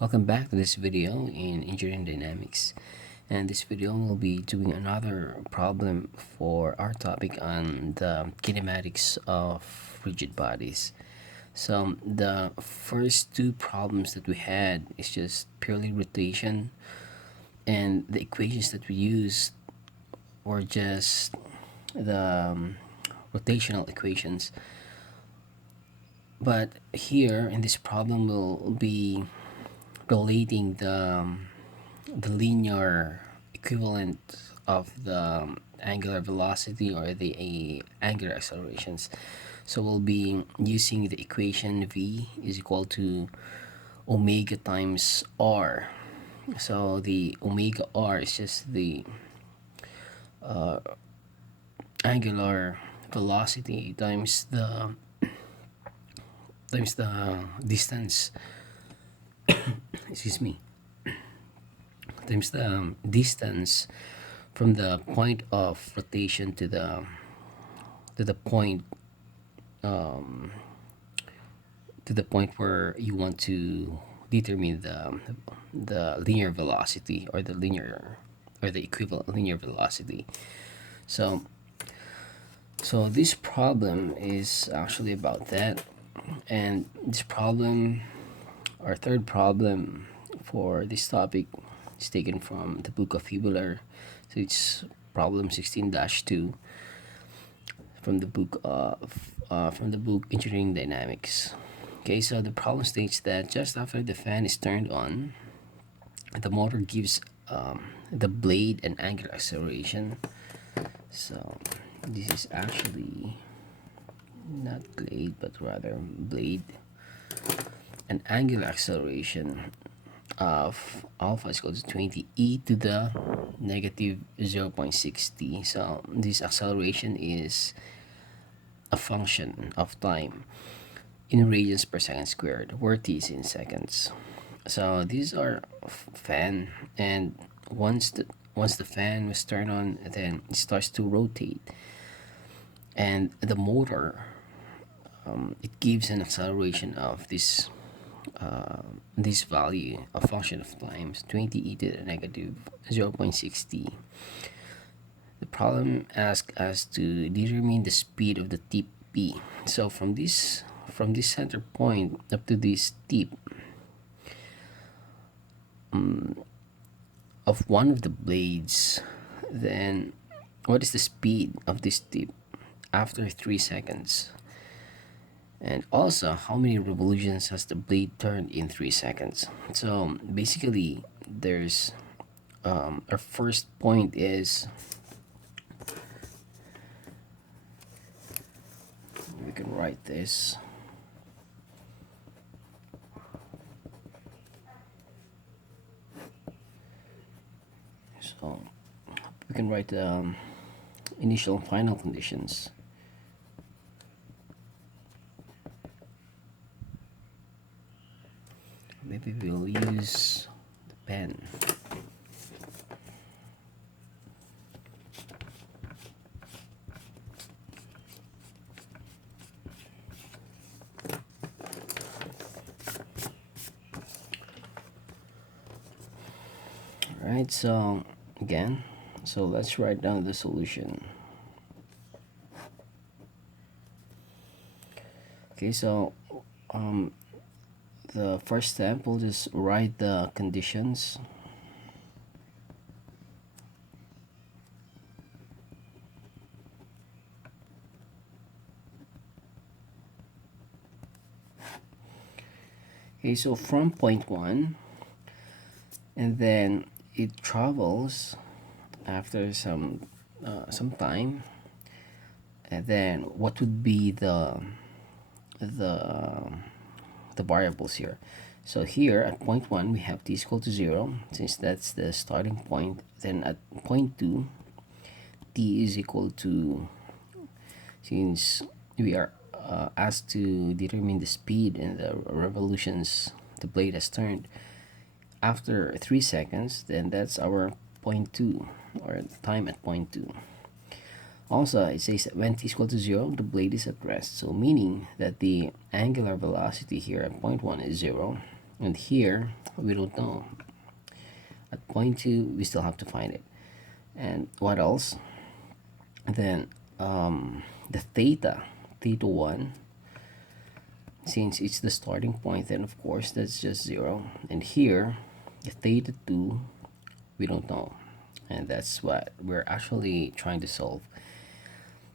Welcome back to this video in engineering dynamics, and this video will be doing another problem for our topic on the kinematics of rigid bodies. So the first two problems that we had is just purely rotation, and the equations that we used were just the rotational equations. But here in this problem will be relating the linear equivalent of the angular velocity or the angular accelerations. So we'll be using the equation v is equal to omega times r. So the omega r is just the angular velocity times the distance excuse me, times the distance from the point of rotation to the point to the point where you want to determine the linear velocity or the equivalent linear velocity. So this problem is actually about that, and this problem, our third problem for this topic, is taken from the book of Fibular. So it's problem 16-2 from the book Engineering Dynamics. Okay, so the problem states that just after the fan is turned on, the motor gives the blade an angular acceleration. So this is actually not blade but rather blade, an angular acceleration of alpha is equal to 20 e to the negative 0.6 t. So this acceleration is a function of time in radians per second squared, where t is in seconds. So these are fan, and once the fan was turned on, then it starts to rotate, and the motor it gives an acceleration of this value, a function of times 20 e to the negative 0.6 t. The problem asks us to determine the speed of the tip P. So from this center point up to this tip of one of the blades, then what is the speed of this tip after 3 seconds? And also, how many revolutions has the blade turned in 3 seconds? So basically, there's our first point is, we can write this. So we can write the initial and final conditions. Maybe we'll use the pen. Alright, so again, so let's write down the solution. Okay, so the first step, we'll just write the conditions. Okay, so from point 1, and then it travels after some time, and then what would be the variables here? So here at point 1 we have t is equal to 0, since that's the starting point. Then at point 2 t is equal to, since we are asked to determine the speed and the revolutions the blade has turned after 3 seconds, then that's our point 2, or time at point 2. Also, it says that when t is equal to 0, the blade is at rest. So meaning that the angular velocity here at point 1 is 0. And here we don't know. At point 2 we still have to find it. And what else? Then the theta 1, since it's the starting point, then of course that's just 0. And here the theta 2 we don't know, and that's what we're actually trying to solve.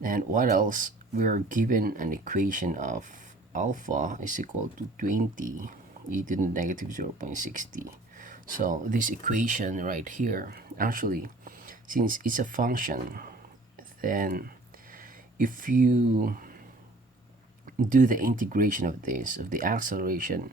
And what else? We're given an equation of alpha is equal to 20 e to the negative 0.60. So this equation right here, actually, since it's a function, then if you do the integration of this, of the acceleration,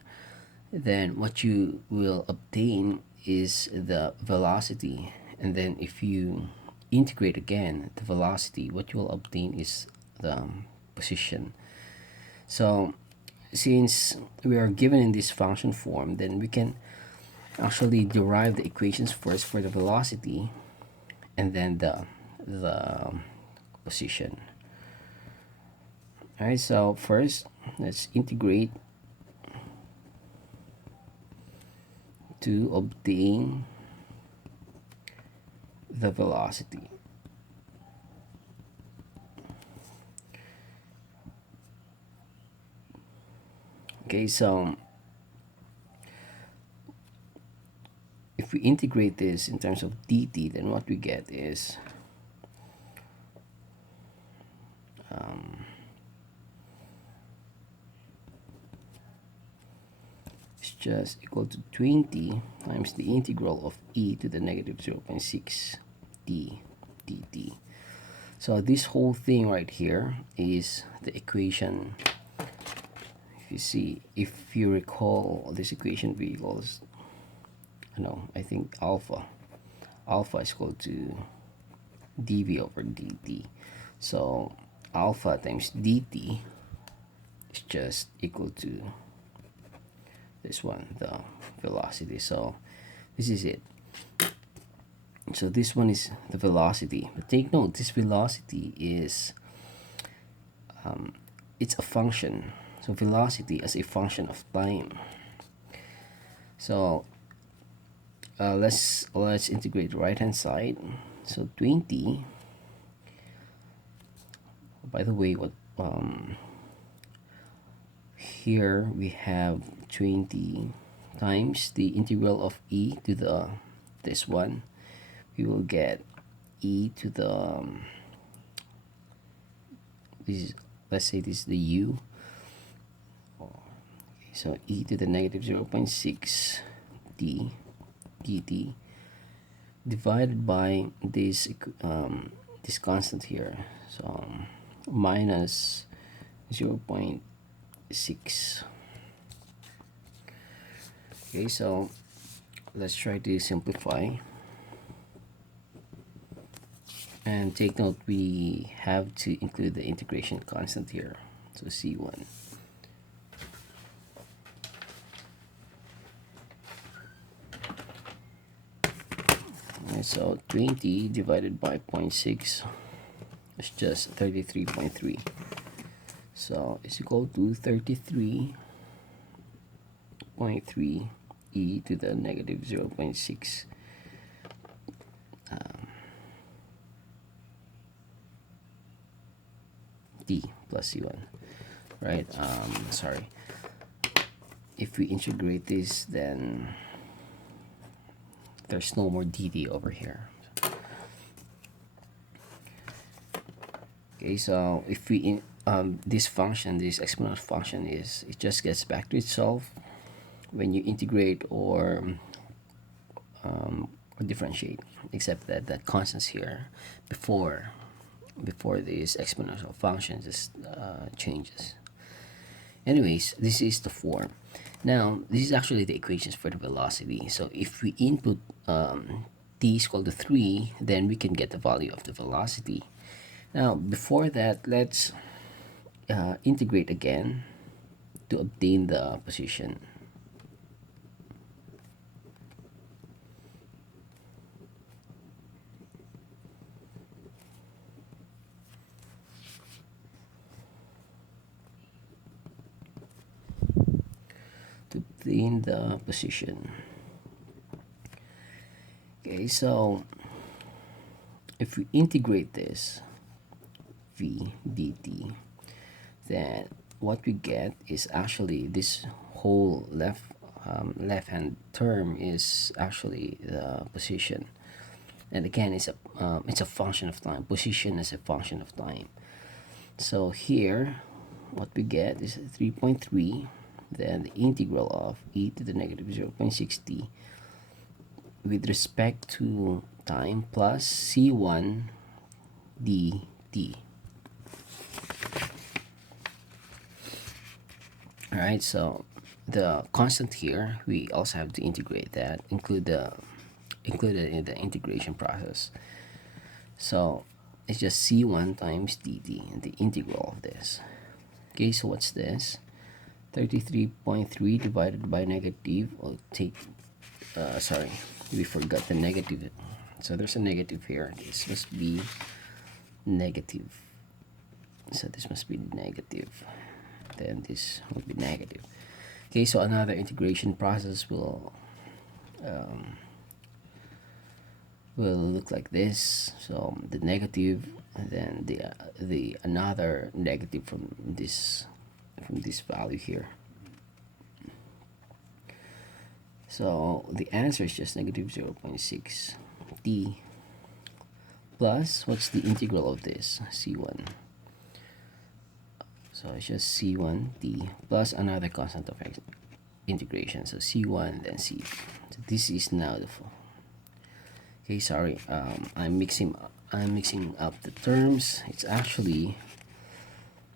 then what you will obtain is the velocity. And then if you integrate again the velocity, what you will obtain is the position. So since we are given in this function form, then we can actually derive the equations first for the velocity and then the position. Alright, so first let's integrate to obtain the velocity. Okay, so if we integrate this in terms of dt, then what we get is it's just equal to 20 times the integral of e to the negative 0.6 d dt. So this whole thing right here is the equation. If you see, if you recall, this equation v equals, no, I think alpha is equal to dv over dt. So alpha times dt is just equal to this one, the velocity. So this is it. So this one is the velocity, but take note, this velocity is it's a function. So velocity as a function of time. So let's integrate the right hand side. So 20, by the way, what here we have 20 times the integral of e to the this one. We will get e to the this is, let's say this is the u. So e to the negative 0.6 d dt divided by this this constant here, so minus 0.6. Okay, so let's try to simplify. And take note, we have to include the integration constant here, so c1. And so 20 divided by 0.6 is just 33.3. So it's equal to 33.3 e to the negative 0.6 d plus c1, right? Sorry, if we integrate this, then there's no more dt over here. Okay, so if we this function, this exponential function, is it just gets back to itself when you integrate or differentiate, except that the constants here before this exponential function just changes. Anyways, this is the form. Now this is actually the equations for the velocity. So if we input t is equal to 3, then we can get the value of the velocity. Now before that, let's integrate again to obtain the position. To in the position. Okay, so if we integrate this v dt, then what we get is actually this whole left hand term is actually the position. And again, it's a function of time. Position is a function of time. So here, what we get is 3.3, then the integral of e to the negative 0.6t with respect to time plus c1 dt. Alright, so the constant here, we also have to integrate that, included in the integration process. So it's just c1 times dt, and the integral of this. Okay, so what's this? 33.3 divided by negative, we'll take, sorry, we forgot the negative. So there's a negative here. This must be negative. So this must be negative. Then this will be negative. Okay, so another integration process will look like this. So the negative, and then the another negative from this value here. So the answer is just negative 0.6 t plus, what's the integral of this? C1. So it's just c1 t plus another constant of integration. So c1 then c. So this is now the okay, sorry, I'm mixing up the terms. It's actually,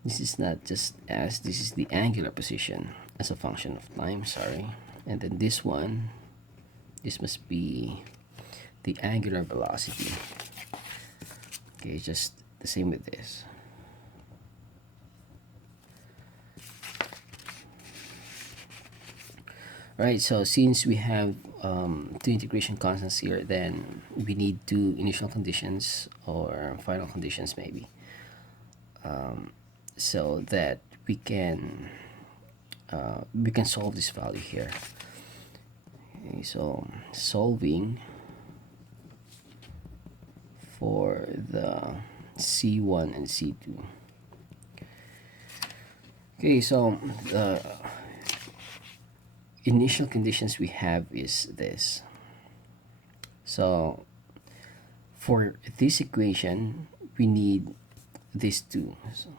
this is not just s, this is the angular position as a function of time, sorry. And then this one, this must be the angular velocity. Okay, just the same with this. Right, so since we have two integration constants here, then we need two initial conditions or final conditions maybe, so that we can solve this value here. Okay, so solving for the C1 and C2. Okay, so the initial conditions we have is this. So for this equation, we need these two. So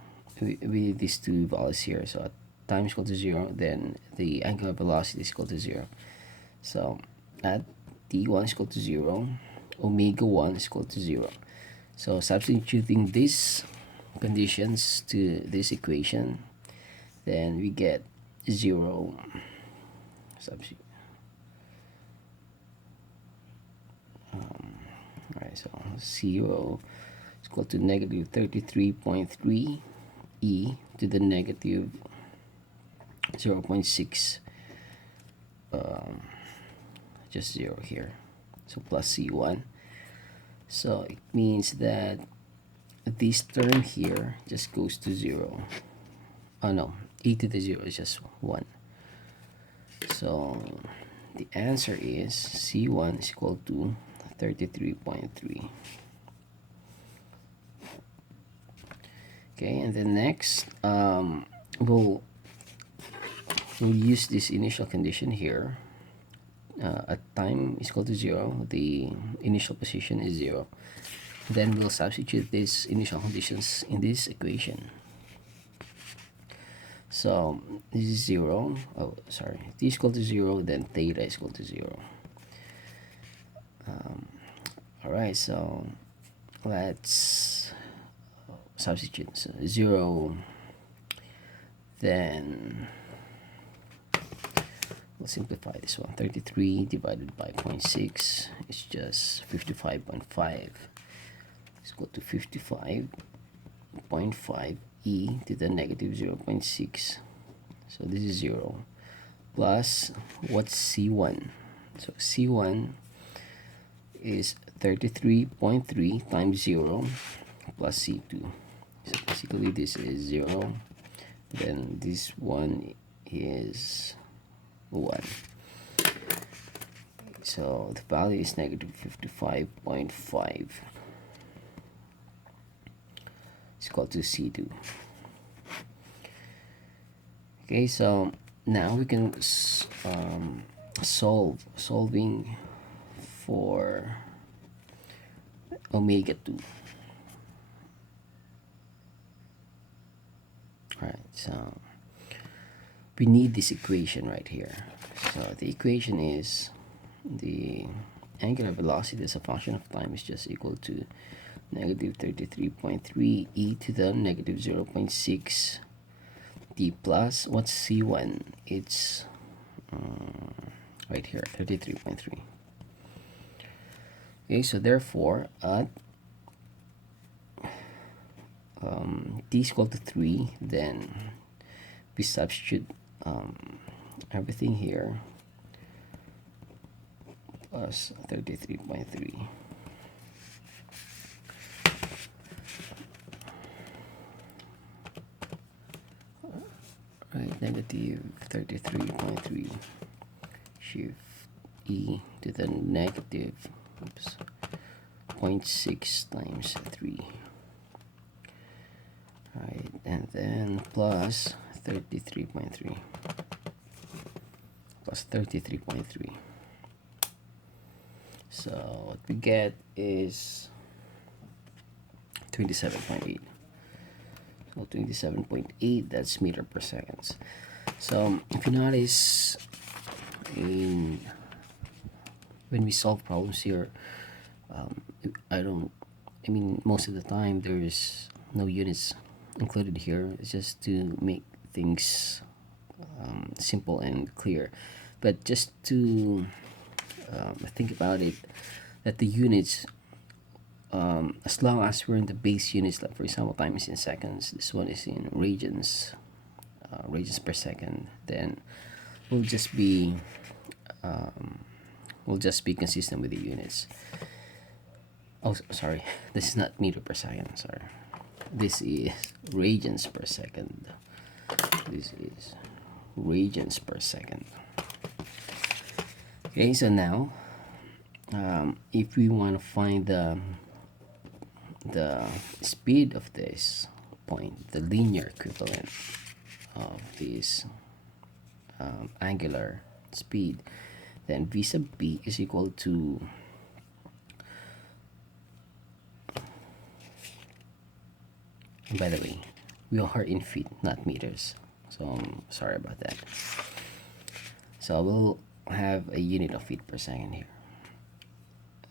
we need these two values here. So at time is equal to 0, then the angular velocity is equal to 0. So at t1 is equal to 0, omega 1 is equal to 0. So substituting these conditions to this equation, then we get 0. Substitute. Alright, so 0 is equal to negative 33.3 e to the negative 0.6, just 0 here, so plus c1. So it means that this term here just goes to 0. Oh no, e to the 0 is just 1. So the answer is C1 is equal to 33.3. Okay, and then next, we'll use this initial condition here. At time is equal to 0, the initial position is 0. Then we'll substitute these initial conditions in this equation. So this is 0. Oh, sorry. T is equal to 0, then theta is equal to 0. Alright, so let's substitute. So 0, then we'll simplify this one. 33 divided by 0.6 is just 55.5. It's equal to 55.5 e to the negative 0.6. So this is 0 plus, what's c1? So c1 is 33.3 times 0 plus c2. So basically this is 0, then this one is 1. So the value is negative 55.5. It's equal to C2. Okay, so now we can solving for omega 2. Alright, so we need this equation right here. So the equation is the angular velocity as a function of time is just equal to negative 33.3 e to the negative 0.6 t plus, what's C1? It's right here, 33.3. Okay, so therefore at t is equal to 3, then we substitute everything here plus 33.3. Right, negative 33.3 shift e to the negative 0.6 times 3. Right, and then plus 33.3 plus 33.3. So what we get is 27.8. So 27.8, that's meter per second. So if you notice, when we solve problems here, I mean most of the time there is no units included here. It's just to make things simple and clear. But just to think about it, that the units, as long as we're in the base units, like for example time is in seconds, this one is in radians, radians per second, then we'll just be consistent with the units. Oh, sorry, this is not meter per second, sorry, this is radians per second. This is radians per second. Okay, so now if we want to find the speed of this point, the linear equivalent of this angular speed, then v sub b is equal to by the way, we are in feet, not meters, so I'm sorry about that. So we'll have a unit of feet per second here.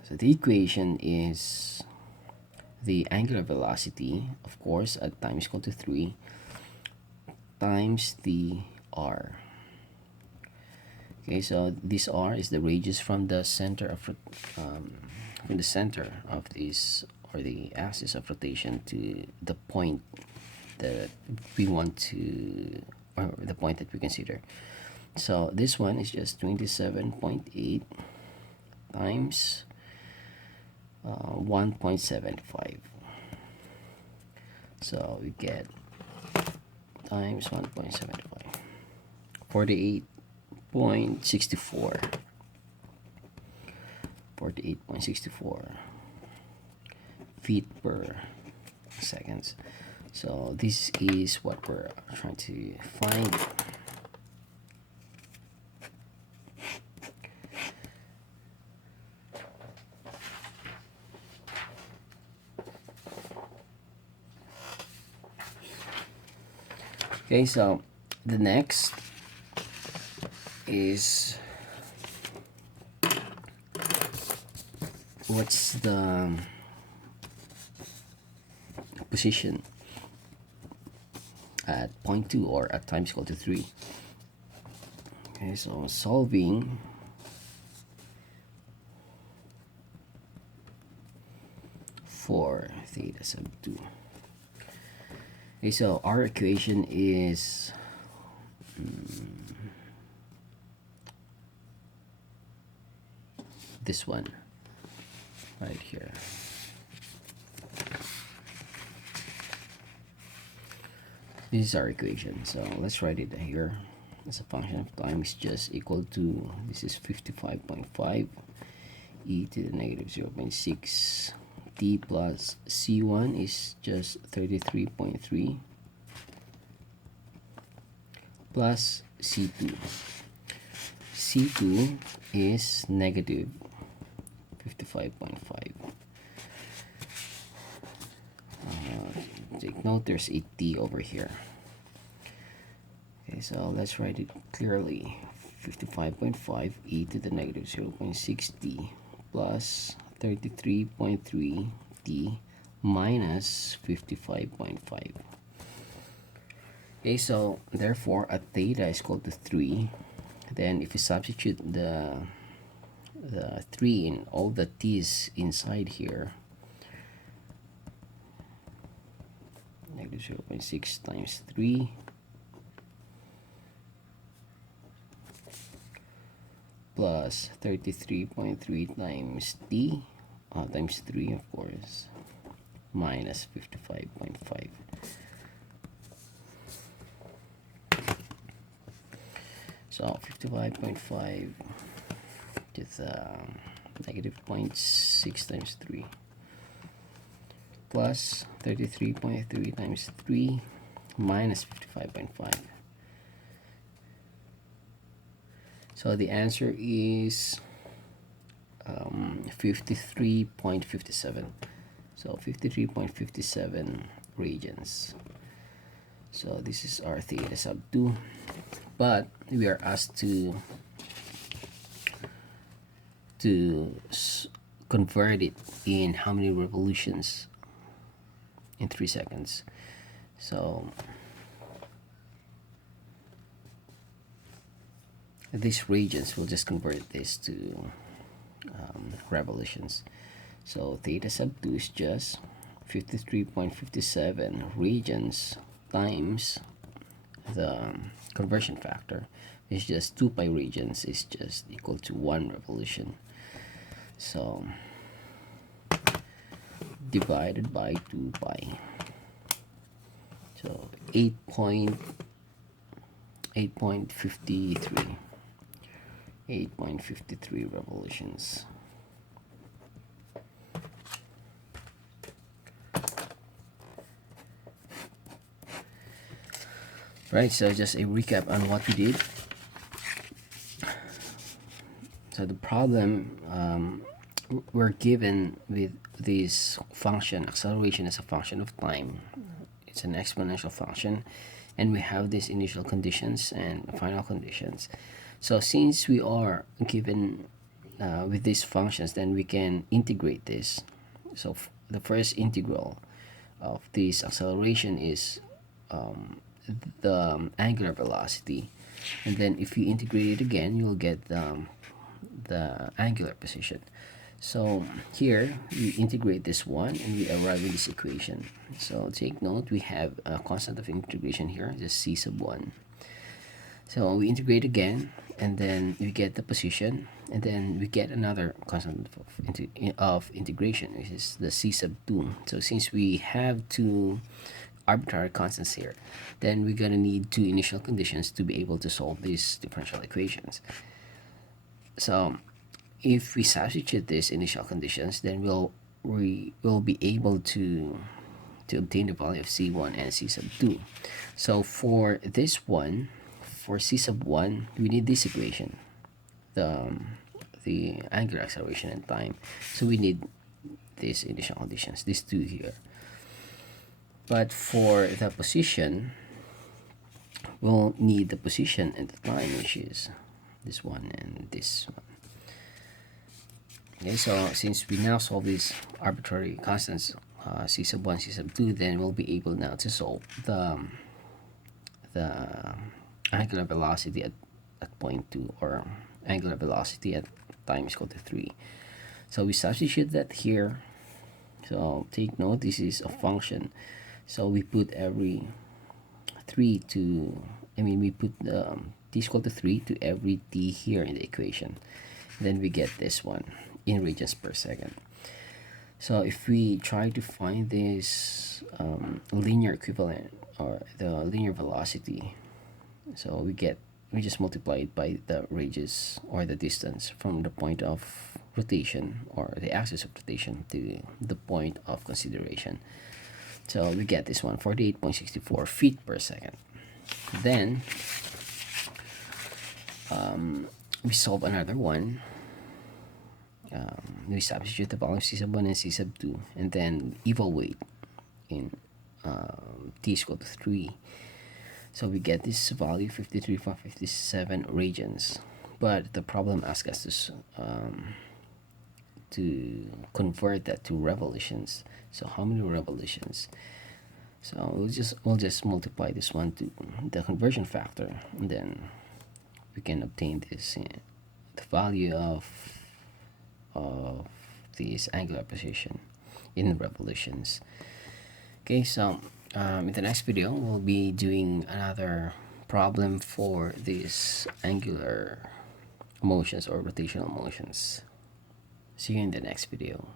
So the equation is the angular velocity, of course, at time is equal to 3 times the r. Okay, so this r is the radius from the center of this, or the axis of rotation, to the point that we want to, or the point that we consider. So this one is just 27.8 times 1.75. So we get times 1.75, 48.64 feet per seconds. So this is what we're trying to find. Okay, so the next is what's the position at point 2 or at time equal to 3. Okay, so solving for theta sub 2. Okay, so our equation is this one right here. This is our equation, so let's write it here. as a function of time is just equal to, this is 55.5 e to the negative 0.6 t plus c1 is just 33.3 plus c2. C2 is negative 55.5. Take note there's a t over here. Okay, so let's write it clearly. 55.5 e to the negative 0.6 t plus 33.3 t minus 55.5. Okay, so therefore a theta is equal to 3. Then if you substitute the 3 in all the t's inside here, negative 0.6 times 3 plus 33.3 times t times 3, of course, minus 55.5. So 55.5 to the negative 0.6 times 3 plus 33.3 times 3 minus 55.5. So the answer is 53.57. So 53.57 radians. So this is our theta sub 2. But we are asked to convert it in how many revolutions in 3 seconds. So these radians will just convert this to revolutions. So theta sub 2 is just 53.57 radians times the conversion factor is just 2 pi radians is just equal to 1 revolution. So divided by 2 pi. So 8.53 revolutions. Right, so just a recap on what we did. So the problem, we're given with this function, acceleration as a function of time. It's an exponential function, and we have these initial conditions and final conditions. So since we are given with these functions, then we can integrate this. So the first integral of this acceleration is the angular velocity, and then if you integrate it again, you'll get the angular position. So here we integrate this one and we arrive at this equation. So take note, we have a constant of integration here, just c sub 1. So we integrate again, and then we get the position, and then we get another constant of integration, which is the c sub 2. So since we have two arbitrary constants here, then we're going to need two initial conditions to be able to solve these differential equations. So if we substitute these initial conditions, then we will be able to obtain the value of c1 and c sub 2. So for this one, for c sub 1, we need this equation, the angular acceleration and time. So we need these initial conditions, these two here. But for the position, we'll need the position and the time, which is this one and this one. Okay, so since we now solve these arbitrary constants, c sub 1, c sub 2, then we'll be able now to solve the angular velocity at point 2, or angular velocity at time is equal to 3. So we substitute that here. So take note, this is a function. So we put every 3 to, we put t is equal to 3 to every t here in the equation. Then we get this one in radians per second. So if we try to find this linear equivalent, or the linear velocity, so we get we just multiply it by the radius or the distance from the point of rotation or the axis of rotation to the point of consideration. So we get this one, 48.64 feet per second. Then we solve another one. We substitute the volume C sub 1 and C sub 2 and then evaluate in t is equal to 3. So we get this value 53.57 radians, but the problem asks us to convert that to revolutions. So how many revolutions? So we'll just multiply this one to the conversion factor, and then we can obtain this the value of this angular position in revolutions. Okay, so in the next video we'll be doing another problem for these angular motions or rotational motions. See you in the next video.